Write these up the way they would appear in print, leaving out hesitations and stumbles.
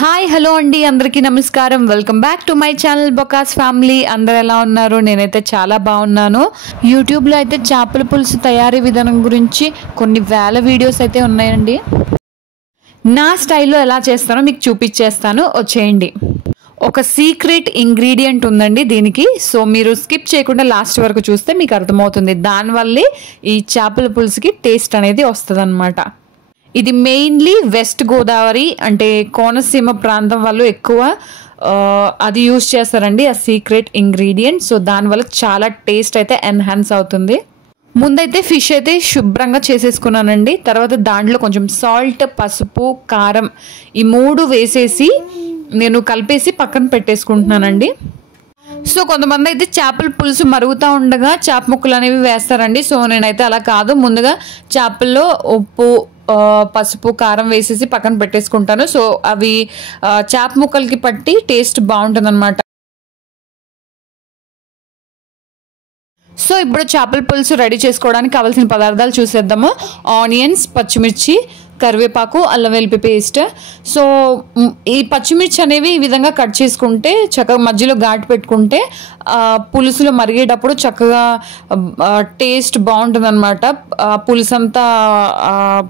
Hi hello అండి అందరికీ నమస్కారం welcome back to my channel బొకాస్ ఫ్యామిలీ. అందరు ఎలా ఉన్నారు? నేనైతే చాలా బాగున్నాను. యూట్యూబ్లో అయితే చేపల పులుసు తయారీ విధానం గురించి కొన్ని వేల వీడియోస్ అయితే ఉన్నాయండి. నా స్టైల్లో ఎలా చేస్తానో మీకు చూపించేస్తాను, వచ్చేయండి. ఒక సీక్రెట్ ఇంగ్రీడియంట్ ఉందండి దీనికి. సో మీరు స్కిప్ చేయకుండా లాస్ట్ వరకు చూస్తే మీకు అర్థమవుతుంది. దానివల్లే ఈ చేపల పులుసుకి టేస్ట్ అనేది వస్తుంది అన్నమాట. ఇది మెయిన్లీ వెస్ట్ గోదావరి అంటే కోనసీమ ప్రాంతం వాళ్ళు ఎక్కువ అది యూజ్ చేస్తారండి, ఆ సీక్రెట్ ఇంగ్రీడియంట్. సో దానివల్ల చాలా టేస్ట్ అయితే ఎన్హాన్స్ అవుతుంది. ముందైతే ఫిష్ అయితే శుభ్రంగా చేసేసుకున్నానండి. తర్వాత దాంట్లో కొంచెం సాల్ట్, పసుపు, కారం ఈ మూడు వేసేసి నేను కలిపేసి పక్కన పెట్టేసుకుంటున్నానండి. సో కొంతమంది అయితే చేపల పులుసు మరుగుతూ ఉండగా చేప ముక్కలు అనేవి వేస్తారండి. సో నేనైతే అలా కాదు, ముందుగా చేపల్లో ఉప్పు, పసుపు, కారం వేసేసి పక్కన పెట్టేసుకుంటాను. సో అవి చేప ముక్కలకి పట్టి టేస్ట్ బాగుంటుంది అనమాట. సో ఇప్పుడు చేపల పులుసు రెడీ చేసుకోవడానికి కావాల్సిన పదార్థాలు చూసేద్దాము. ఆనియన్స్, పచ్చిమిర్చి, కరివేపాకు, అల్లం వెల్లుల్లి పేస్ట్. సో ఈ పచ్చిమిర్చి అనేవి ఈ విధంగా కట్ చేసుకుంటే చక్కగా మధ్యలో ఘాటు పెట్టుకుంటే పులుసులో మరిగేటప్పుడు చక్కగా టేస్ట్ బాగుంటుంది అనమాట. పులుసు అంతా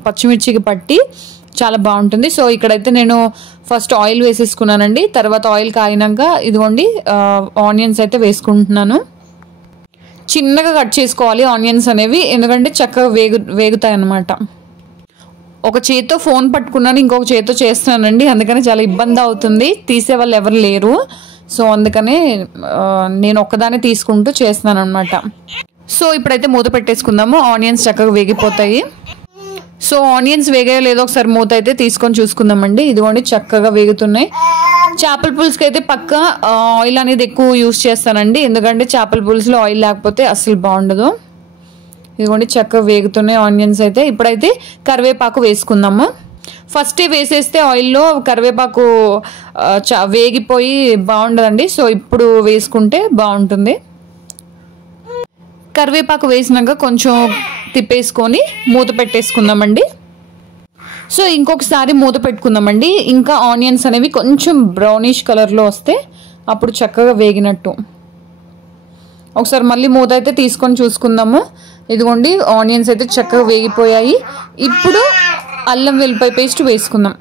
పచ్చిమిర్చికి పట్టి చాలా బాగుంటుంది. సో ఇక్కడైతే నేను ఫస్ట్ ఆయిల్ వేసేసుకున్నానండి. తర్వాత ఆయిల్ కాగినాక ఇదిగోండి ఆనియన్స్ అయితే వేసుకుంటున్నాను. చిన్నగా కట్ చేసుకోవాలి ఆనియన్స్ అనేవి, ఎందుకంటే చక్కగా వేగుతాయి అన్నమాట. ఒక చేతితో ఫోన్ పట్టుకున్నాను, ఇంకొక చేతితో చేస్తున్నానండి, అందుకని చాలా ఇబ్బంది అవుతుంది. తీసే వాళ్ళు ఎవరు లేరు. సో అందుకనే నేను ఒక్కదాన్ని తీసుకుంటూ చేస్తున్నాను అనమాట. సో ఇప్పుడైతే మూత పెట్టేసుకుందాము. ఆనియన్స్ చక్కగా వేగిపోతాయి. సో ఆనియన్స్ వేగాయో లేదో ఒకసారి మూత అయితే తీసుకొని చూసుకుందామండి. ఇదిగోండి చక్కగా వేగుతున్నాయి. చేపల పులుసుకి అయితే పక్క ఆయిల్ అనేది ఎక్కువ యూస్ చేస్తానండి, ఎందుకంటే చేపల పులుసులో ఆయిల్ లేకపోతే అస్సలు బాగుండదు. ఇదిగోండి చక్కగా వేగుతున్నాయి ఆనియన్స్ అయితే. ఇప్పుడైతే కరివేపాకు వేసుకుందాము. ఫస్టే వేసేస్తే ఆయిల్లో కరివేపాకు వేగిపోయి బాగుండదండి. సో ఇప్పుడు వేసుకుంటే బాగుంటుంది. కరివేపాకు వేసినాక కొంచెం తిప్పేసుకొని మూత పెట్టేసుకుందామండి. సో ఇంకొకసారి మూత పెట్టుకుందామండి. ఇంకా ఆనియన్స్ అనేవి కొంచెం బ్రౌనిష్ కలర్లో వస్తే అప్పుడు చక్కగా వేగినట్టు. ఒకసారి మళ్ళీ మూత అయితే తీసుకొని చూసుకుందాము. ఇదిగోండి ఆనియన్స్ అయితే చక్కగా వేగిపోయాయి. ఇప్పుడు అల్లం వెల్లుల్లి పేస్ట్ వేసుకుందాం.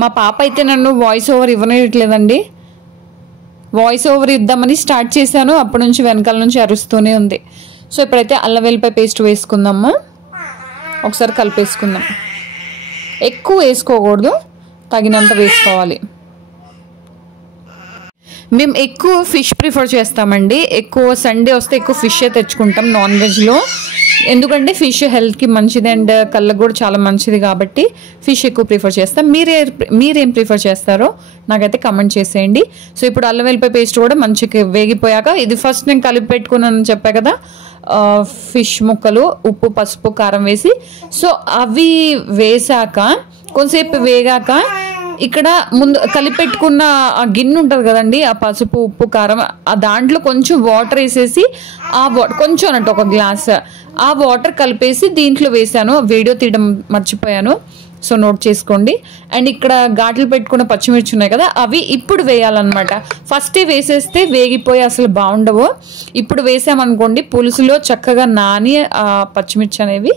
మా పాప అయితే నన్ను వాయిస్ ఓవర్ ఇవ్వనివ్వట్లేదండి. వాయిస్ ఓవర్ ఇద్దామని స్టార్ట్ చేశాను, అప్పటి నుంచి వెనకాల నుంచి అరుస్తూనే ఉంది. సో ఇప్పుడైతే అల్లం వెల్లుల్లి పేస్ట్ వేసుకుందాము. ఒకసారి కలిపేసుకుందాం. ఎక్కువ వేసుకోకూడదు, తగినంత వేసుకోవాలి. మేము ఎక్కువ ఫిష్ ప్రిఫర్ చేస్తామండి. ఎక్కువ సండే వస్తే ఎక్కువ ఫిష్ తెచ్చుకుంటాం నాన్ వెజ్లో, ఎందుకంటే ఫిష్ హెల్త్కి మంచిది అండ్ కళ్ళకు కూడా చాలా మంచిది కాబట్టి ఫిష్ ఎక్కువ ప్రిఫర్ చేస్తాం. మీరేం ప్రిఫర్ చేస్తారో నాకైతే కమెంట్ చేసేయండి. సో ఇప్పుడు అల్లం వెల్లుల్లి పేస్ట్ కూడా మంచిగా వేగిపోయాక, ఇది ఫస్ట్ నేను కలిపి పెట్టుకున్నానని చెప్పా కదా ఫిష్ ముక్కలు, ఉప్పు, పసుపు, కారం వేసి, సో అవి వేసాక కొంతసేపు వేగాక ఇక్కడ ముందు కలిపెట్టుకున్న ఆ గిన్నె ఉంటుంది కదండి, ఆ పసుపు, ఉప్పు, కారం, ఆ దాంట్లో కొంచెం వాటర్ వేసేసి ఆ వాటర్ కొంచెం అన్నట్టు ఒక గ్లాస్ ఆ వాటర్ కలిపేసి దీంట్లో వేసాను. వీడియో తీయడం మర్చిపోయాను, సో నోట్ చేసుకోండి. అండ్ ఇక్కడ ఘాట్లు పెట్టుకున్న పచ్చిమిర్చి ఉన్నాయి కదా, అవి ఇప్పుడు వేయాలన్నమాట. ఫస్టే వేసేస్తే వేగిపోయి అసలు బాగుండవు. ఇప్పుడు వేసామనుకోండి పులుసులో చక్కగా నాని ఆ పచ్చిమిర్చి అనేవి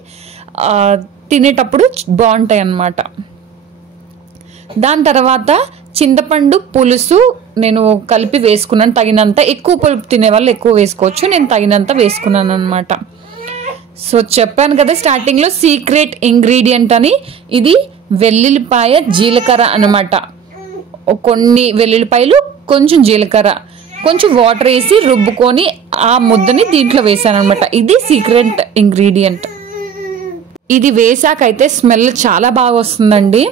తినేటప్పుడు బాగుంటాయి అన్నమాట. దాని తర్వాత చింతపండు పులుసు నేను కలిపి వేసుకున్నాను తగినంత. ఎక్కువ పులుపు తినే వాళ్ళు ఎక్కువ వేసుకోవచ్చు, నేను తగినంత వేసుకున్నాను అనమాట. సో చెప్పాను కదా స్టార్టింగ్లో సీక్రెట్ ఇంగ్రీడియంట్ అని. ఇది వెల్లుల్లిపాయ, జీలకర్ర అనమాట. కొన్ని వెల్లుల్లిపాయలు, కొంచెం జీలకర్ర, కొంచెం వాటర్ వేసి రుబ్బుకొని ఆ ముద్దని దీంట్లో వేసాను అనమాట. ఇది సీక్రెట్ ఇంగ్రీడియంట్. ఇది వేసాకైతే స్మెల్ చాలా బాగా వస్తుందండి.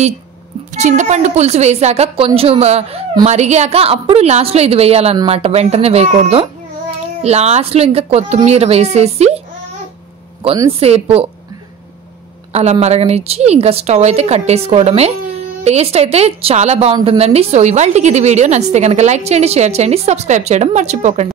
ఈ చింతపండు పులుసు వేసాక కొంచెం మరిగాక అప్పుడు లాస్ట్లో ఇది వేయాలన్నమాట, వెంటనే వేయకూడదు. లాస్ట్లో ఇంకా కొత్తిమీర వేసేసి కొంతసేపు అలా మరగనిచ్చి ఇంకా స్టవ్ అయితే కట్టేసుకోవడమే. టేస్ట్ అయితే చాలా బాగుంటుందండి. సో ఇవాళకి ఇది వీడియో నచ్చితే కనుక లైక్ చేయండి, షేర్ చేయండి, సబ్స్క్రైబ్ చేయడం మర్చిపోకండి.